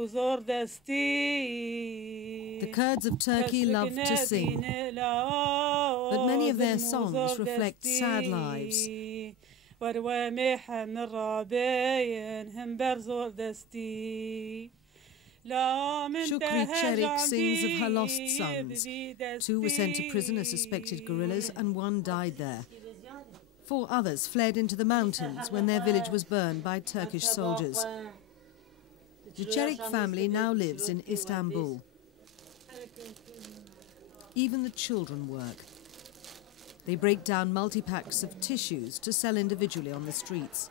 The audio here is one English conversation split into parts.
The Kurds of Turkey love to sing, but many of their songs reflect sad lives. Sukuye Cerik sings of her lost sons. 2 were sent to prison as suspected guerrillas and 1 died there. 4 others fled into the mountains when their village was burned by Turkish soldiers. The Cerik family now lives in Istanbul. Even the children work. They break down multi-packs of tissues to sell individually on the streets.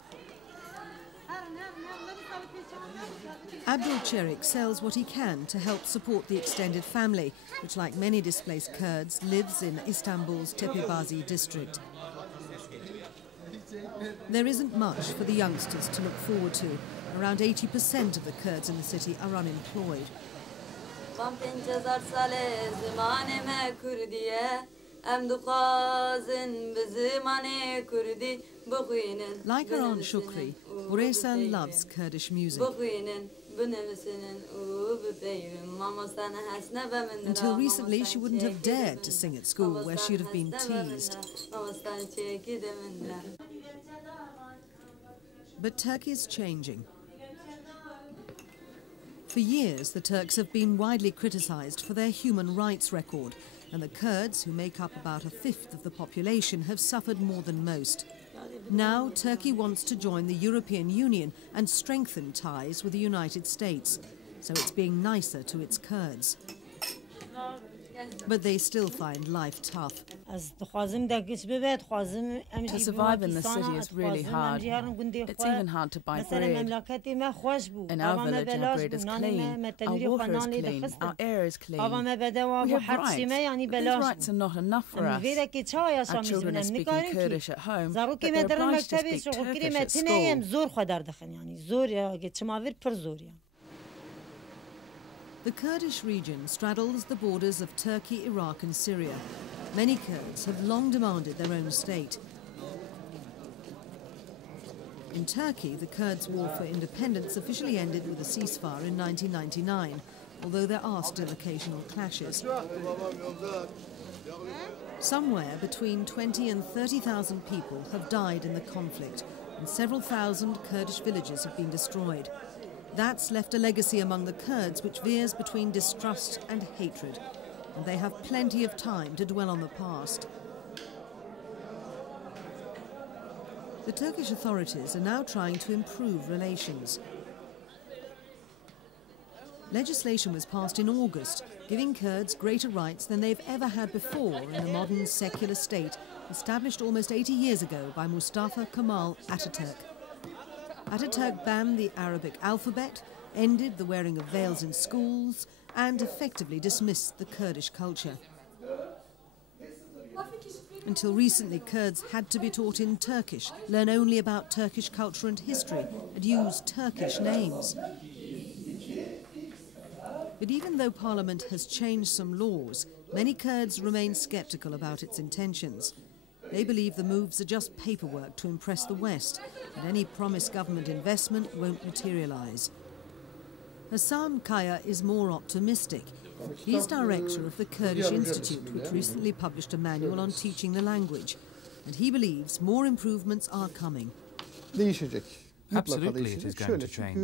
Abdul Cerik sells what he can to help support the extended family, which, like many displaced Kurds, lives in Istanbul's Tepebazi district. There isn't much for the youngsters to look forward to. Around 80% of the Kurds in the city are unemployed. Like her aunt Shukri, Ureysa loves Kurdish music. Until recently, she wouldn't have dared to sing at school, where she'd have been teased. But Turkey's changing. For years, the Turks have been widely criticized for their human rights record, and the Kurds, who make up about 1/5 of the population, have suffered more than most. Now, Turkey wants to join the European Union and strengthen ties with the United States, so it's being nicer to its Kurds. But they still find life tough. To survive in the city is really hard. It's even hard to buy bread. In our village, our bread is clean, our water is clean, our air is clean. We have rights. These rights are not enough for us. Our children are speaking Kurdish at home, but they're obliged to speak Turkish at school. The Kurdish region straddles the borders of Turkey, Iraq and Syria. Many Kurds have long demanded their own state. In Turkey, the Kurds' war for independence officially ended with a ceasefire in 1999, although there are still occasional clashes. Somewhere between 20 and 30,000 people have died in the conflict, and several thousand Kurdish villages have been destroyed. That's left a legacy among the Kurds which veers between distrust and hatred, and they have plenty of time to dwell on the past. The Turkish authorities are now trying to improve relations. Legislation was passed in August, giving Kurds greater rights than they've ever had before in the modern secular state established almost 80 years ago by Mustafa Kemal Ataturk. Ataturk banned the Arabic alphabet, ended the wearing of veils in schools, and effectively dismissed the Kurdish culture. Until recently, Kurds had to be taught in Turkish, learn only about Turkish culture and history, and use Turkish names. But even though Parliament has changed some laws, many Kurds remain sceptical about its intentions. They believe the moves are just paperwork to impress the West, and any promised government investment won't materialize. Hasan Kaya is more optimistic. He's director of the Kurdish Institute, which recently published a manual on teaching the language, and he believes more improvements are coming. Absolutely, it is going to change.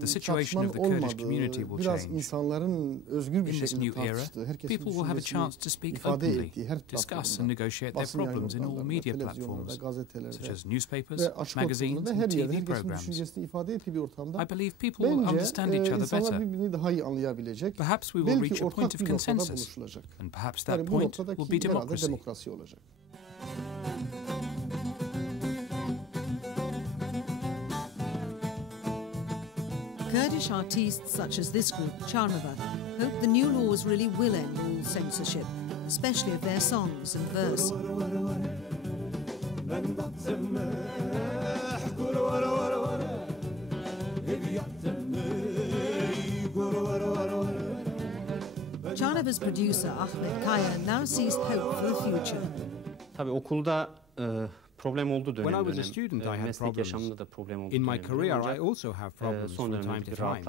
The situation of the Kurdish community will change. In this new era, people will have a chance to speak openly, discuss and negotiate their problems in all media platforms, such as newspapers, magazines and TV programs. I believe people will understand each other better. Perhaps we will reach a point of consensus, and perhaps that point will be democracy. Kurdish artistes such as this group, Car Neva, hope the new laws really will end all censorship, especially of their songs and verse. Car Neva's producer, Ahmet Kaya, now sees hope for the future. When I was a student, I had problems. In my career, I also have problems from time to time.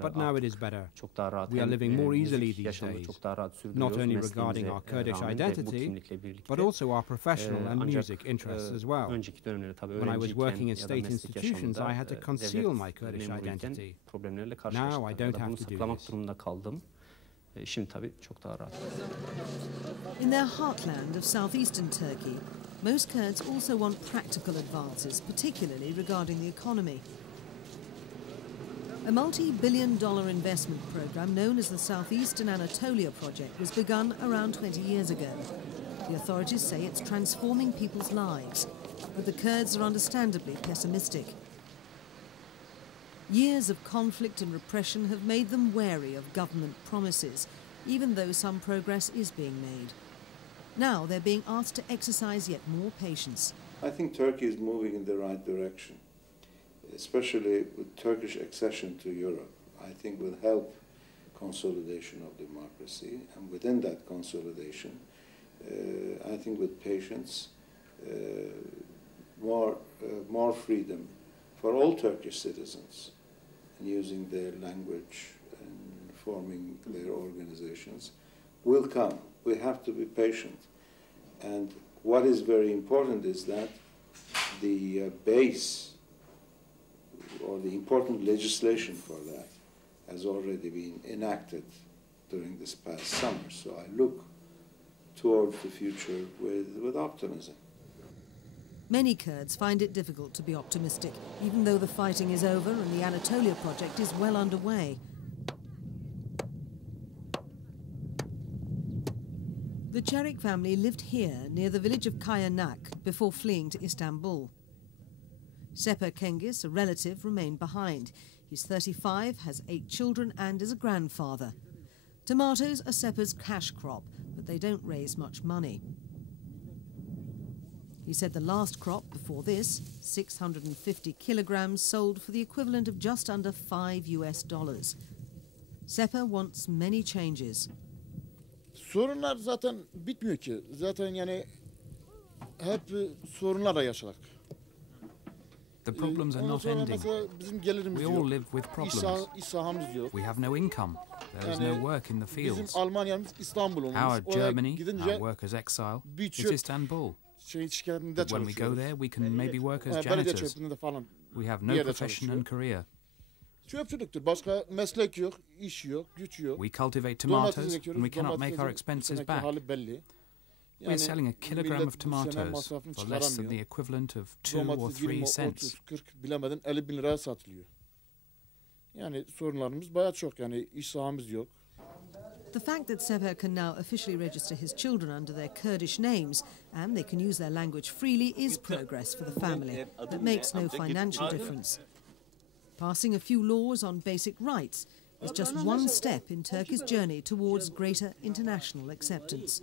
But now it is better. We are living more easily these days, not only regarding our Kurdish identity, but also our professional and music interests as well. When I was working in state institutions, I had to conceal my Kurdish identity. Now I don't have to do this. In their heartland of southeastern Turkey, most Kurds also want practical advances, particularly regarding the economy. A multi-billion-dollar investment program known as the Southeastern Anatolia Project was begun around 20 years ago. The authorities say it's transforming people's lives, but the Kurds are understandably pessimistic. Years of conflict and repression have made them wary of government promises, even though some progress is being made. Now they're being asked to exercise yet more patience. I think Turkey is moving in the right direction, especially with Turkish accession to Europe. I think will help consolidation of democracy, and within that consolidation, I think with patience, more freedom for all Turkish citizens in using their language and forming their organizations will come. We have to be patient. And what is very important is that the base or the important legislation for that has already been enacted during this past summer. So I look towards the future with optimism. Many Kurds find it difficult to be optimistic, even though the fighting is over and the Anatolia project is well underway. The Cerik family lived here near the village of Kayanak before fleeing to Istanbul. Seper Kengis, a relative, remained behind. He's 35, has 8 children and is a grandfather. Tomatoes are Seper's cash crop, but they don't raise much money. He said the last crop before this, 650 kilograms, sold for the equivalent of just under $5 US. Seper wants many changes. Sorunlar zaten bitmiyor ki. Zaten yani hep sorunlarla yaşadık. The problems are not ending. We all live with problems. We have no income. There is no work in the fields. Our Germany, our work as exile, is Istanbul. But when we go there, we can maybe work as janitors. We have no profession and career. We cultivate tomatoes and we cannot make our expenses back. We are selling a kilogram of tomatoes for less than the equivalent of 2 or 3 cents. The fact that Seper can now officially register his children under their Kurdish names and they can use their language freely is progress for the family that makes no financial difference. Passing a few laws on basic rights is just one step in Turkey's journey towards greater international acceptance.